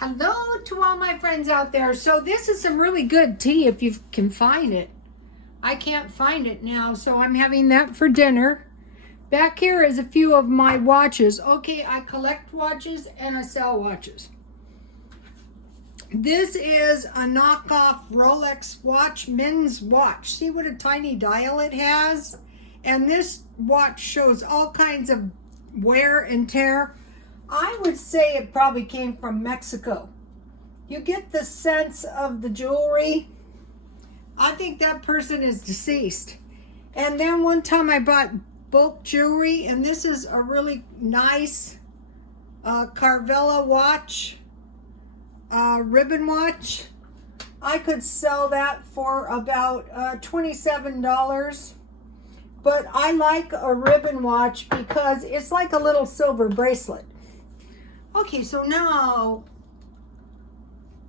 Hello to all my friends out there. So this is some really good tea if you can find it. I can't find it now, so I'm having that for dinner. Back here is a few of my watches. Okay, I collect watches and I sell watches. This is a knockoff Rolex watch, men's watch. See what a tiny dial it has? And this watch shows all kinds of wear and tear. I would say it probably came from Mexico. You get the sense of the jewelry. I think that person is deceased. And then one time I bought bulk jewelry, and this is a really nice Carvela watch, ribbon watch. I could sell that for about $27. But I like a ribbon watch because it's like a little silver bracelet. Okay, so now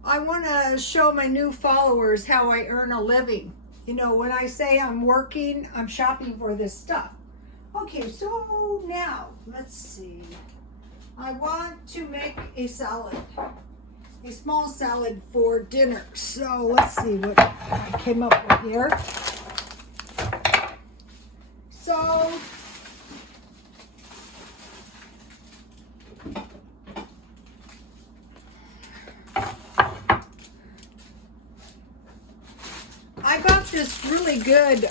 I want to show my new followers how I earn a living. You know, when I say I'm working, I'm shopping for this stuff. Okay, so now, let's see. I want to make a salad, a small salad for dinner. So let's see what I came up with here. So, I got this really good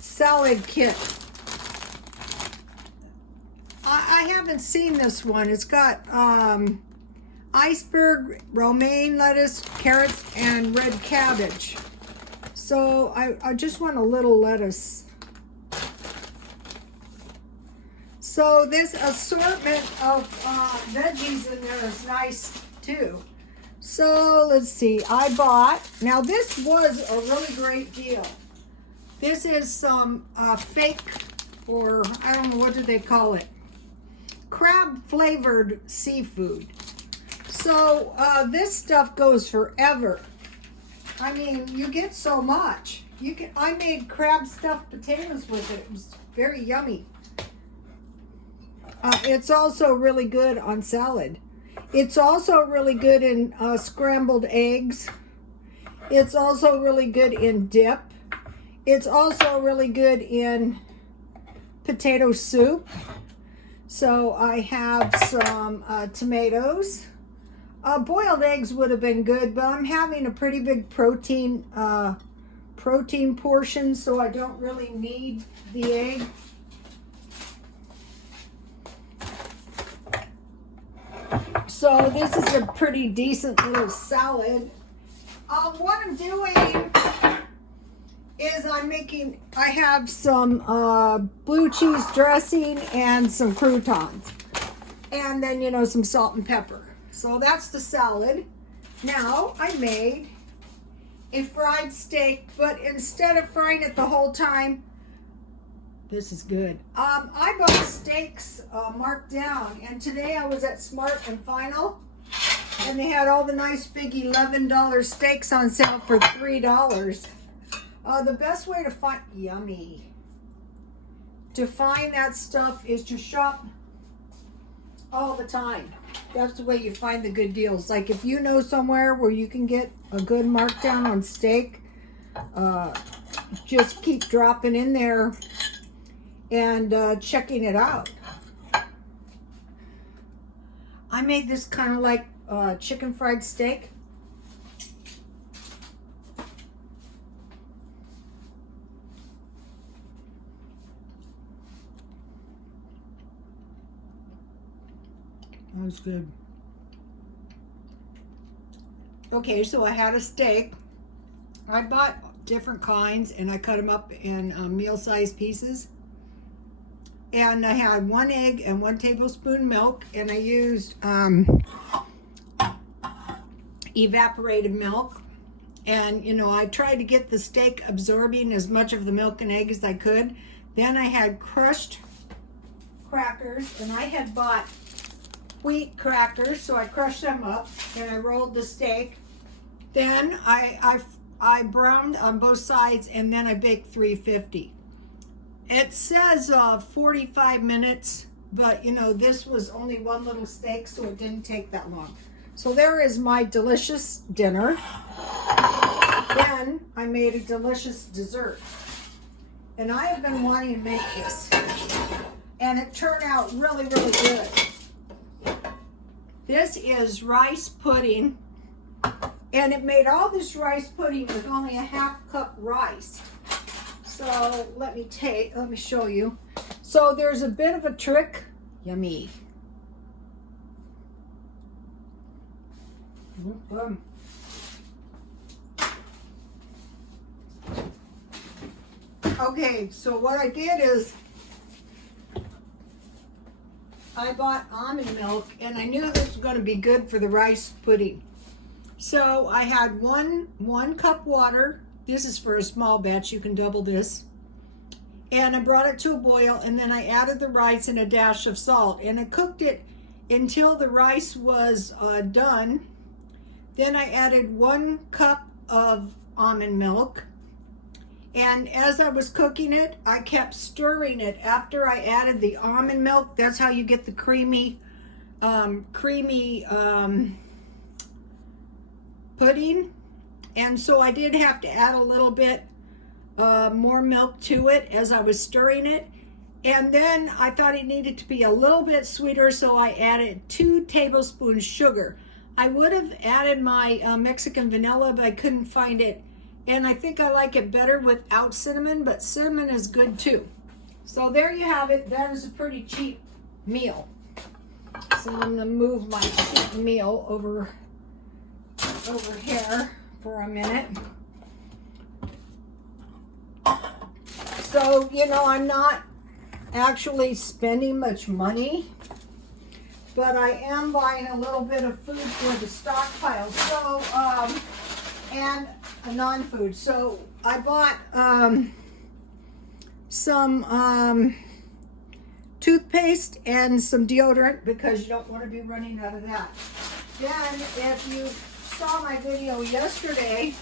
salad kit. I haven't seen this one. It's got iceberg, romaine lettuce, carrots, and red cabbage. So I just want a little lettuce. So this assortment of veggies in there is nice too. So let's see, I bought, now this was a really great deal. This is some fake, or I don't know, what do they call it? Crab flavored seafood. So this stuff goes forever. I mean, you get so much. I made crab stuffed potatoes with it. It was very yummy. It's also really good on salad. It's also really good in scrambled eggs. It's also really good in dip. It's also really good in potato soup. So I have some tomatoes. Boiled eggs would have been good, but I'm having a pretty big protein portion, so I don't really need the egg. So this is a pretty decent little salad. What I'm doing is I have some blue cheese dressing and some croutons. And then, you know, some salt and pepper. So that's the salad. Now, I made a fried steak, but instead of frying it the whole time, this is good. I bought steaks marked down, and today I was at Smart and Final, and they had all the nice big $11 steaks on sale for $3. The best way to find, to find that stuff is to shop all the time. That's the way you find the good deals. Like if you know somewhere where you can get a good markdown on steak, just keep dropping in there and checking it out. I made this kind of like chicken fried steak. That's good. Okay, so I had a steak. I bought different kinds and I cut them up in meal-sized pieces. And I had 1 egg and 1 tablespoon milk, and I used evaporated milk. And, you know, I tried to get the steak absorbing as much of the milk and egg as I could. Then I had crushed crackers, and I had bought wheat crackers, so I crushed them up, and I rolled the steak. Then I browned on both sides, and then I baked 350. It says 45 minutes, but you know, this was only one little steak, so it didn't take that long. So there is my delicious dinner. Then I made a delicious dessert. And I have been wanting to make this. And it turned out really, really good. This is rice pudding. And it made all this rice pudding with only a half-cup rice. So let me show you. So there's a bit of a trick. Yummy. Boom. Okay, so what I did is I bought almond milk, and I knew this was going to be good for the rice pudding. So I had one cup water. This is for a small batch. You can double this. And I brought it to a boil, and then I added the rice and a dash of salt, and I cooked it until the rice was done. Then I added 1 cup of almond milk. And as I was cooking it, I kept stirring it after I added the almond milk. That's how you get the creamy pudding. And so I did have to add a little bit more milk to it as I was stirring it. And then I thought it needed to be a little bit sweeter, so I added 2 tablespoons sugar. I would have added my Mexican vanilla, but I couldn't find it. And I think I like it better without cinnamon, but cinnamon is good too. So there you have it. That is a pretty cheap meal. So I'm gonna move my cheap meal over here for a minute. So, you know, I'm not actually spending much money, but I am buying a little bit of food for the stockpile. So, and a non-food. So I bought some toothpaste and some deodorant because you don't want to be running out of that. Then if you saw my video yesterday,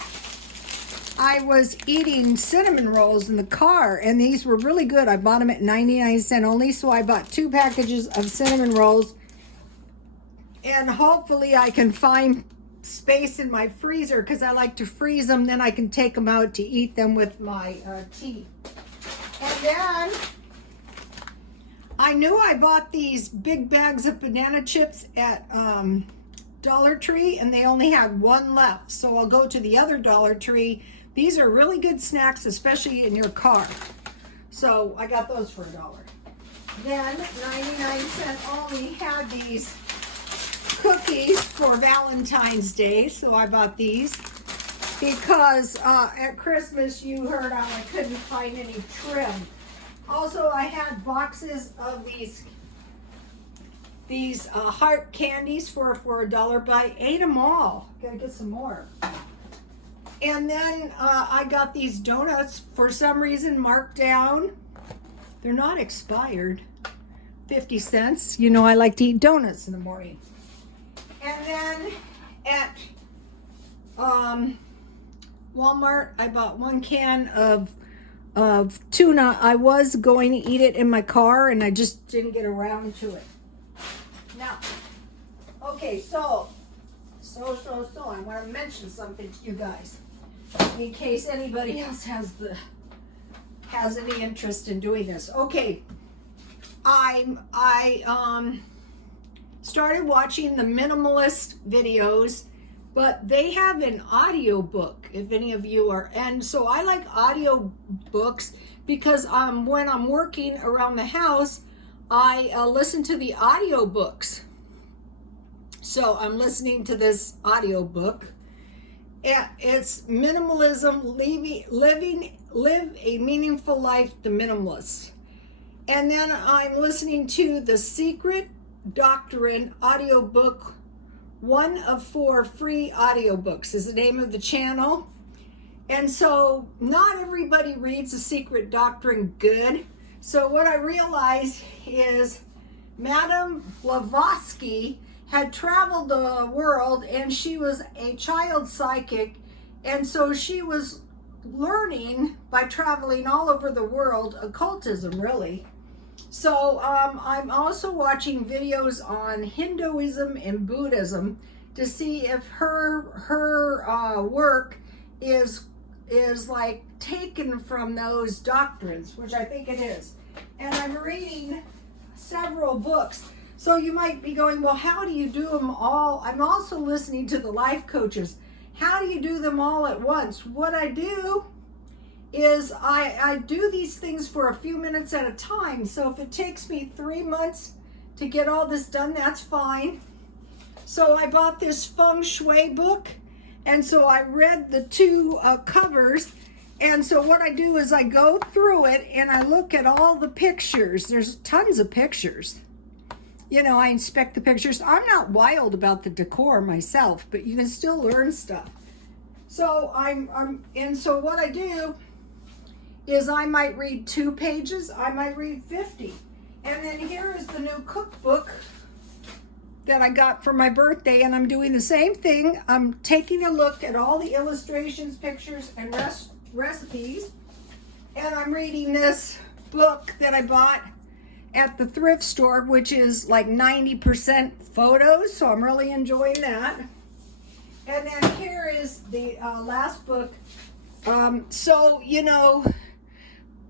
I was eating cinnamon rolls in the car, and these were really good. I bought them at 99 cents only, so I bought 2 packages of cinnamon rolls, and hopefully I can find space in my freezer because I like to freeze them, then I can take them out to eat them with my tea. And then I knew I bought these big bags of banana chips at Dollar Tree, and they only had 1 left, so I'll go to the other Dollar Tree. These are really good snacks, especially in your car. So I got those for $1. Then 99 cents only had these cookies for Valentine's Day, so I bought these because at Christmas you heard how I couldn't find any trim. Also, I had boxes of these heart candies for $1, but I ate them all. Gotta get some more. And then I got these donuts, for some reason marked down. They're not expired. 50 cents. You know, I like to eat donuts in the morning. And then at Walmart, I bought 1 can of tuna. I was going to eat it in my car, and I just didn't get around to it. Now, okay, so I want to mention something to you guys, in case anybody else has any interest in doing this. Okay, I started watching the minimalist videos, but they have an audiobook, if any of you are, and so I like audiobooks because when I'm working around the house, I listen to the audiobooks. So I'm listening to this audiobook. It's Minimalism, Live a Meaningful Life, The Minimalist. And then I'm listening to The Secret Doctrine audiobook. 1 of 4 free audiobooks is the name of the channel. And so not everybody reads The Secret Doctrine good. So what I realized is Madame Blavatsky had traveled the world, and she was a child psychic, and so she was learning by traveling all over the world, occultism really. So I'm also watching videos on Hinduism and Buddhism to see if her work is like taken from those doctrines, which I think it is. And I'm reading several books. So you might be going, well, how do you do them all? I'm also listening to the life coaches. How do you do them all at once? What I do is I do these things for a few minutes at a time. So if it takes me 3 months to get all this done, that's fine. So I bought this feng shui book, and so I read the 2 covers. And so what I do is I go through it and I look at all the pictures. There's tons of pictures. You know, I inspect the pictures. I'm not wild about the decor myself, but you can still learn stuff. So so what I do is I might read 2 pages, I might read 50. And then here is the new cookbook that I got for my birthday, and I'm doing the same thing. I'm taking a look at all the illustrations, pictures, and recipes. And I'm reading this book that I bought at the thrift store, which is like 90% photos, so I'm really enjoying that. And then here is the last book. So, you know,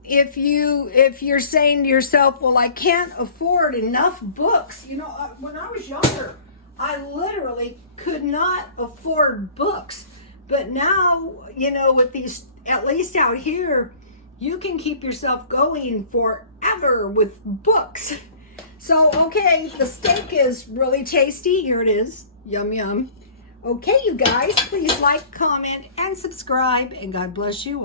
if you're saying to yourself, well, I can't afford enough books. You know, when I was younger, I literally could not afford books. But now, you know, with these, at least out here, you can keep yourself going forever with books. So, okay, the steak is really tasty. Here it is. Yum, yum. Okay, you guys, please like, comment, and subscribe, and God bless you.